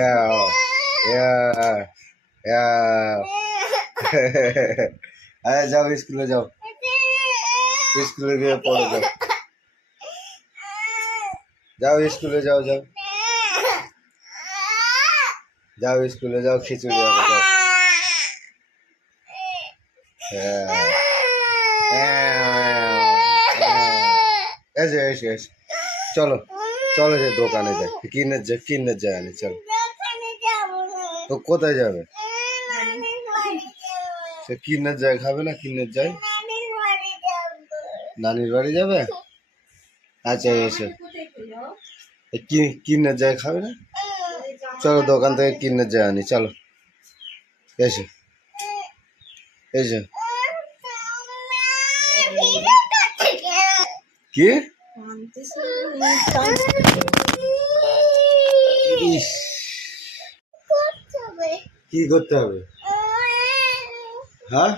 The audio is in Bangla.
Yeah, yeah, yeah. আরে যাও স্কুলে যাও, স্কুলে গিয়ে পড়ে যাও, যাও স্কুলে যাও, যাও যাও স্কুলে যাও, খিচুড়ি হবে যাও। এসে এসে এসে চলো, চলো যে দোকানে যাই, কিনে যায় আনি, চলো। তো কোথায় যাবে? সে কিনে যায়, খাবে না? কিনে যায়, নানির বাড়ি যাবে। আচ্ছা এসে কিনে যায়, খাবে না? চলো দোকান থেকে কিনে যায় আনি, চলো। এসে এসে কি ইস, কি করতে হবে? হ্যাঁ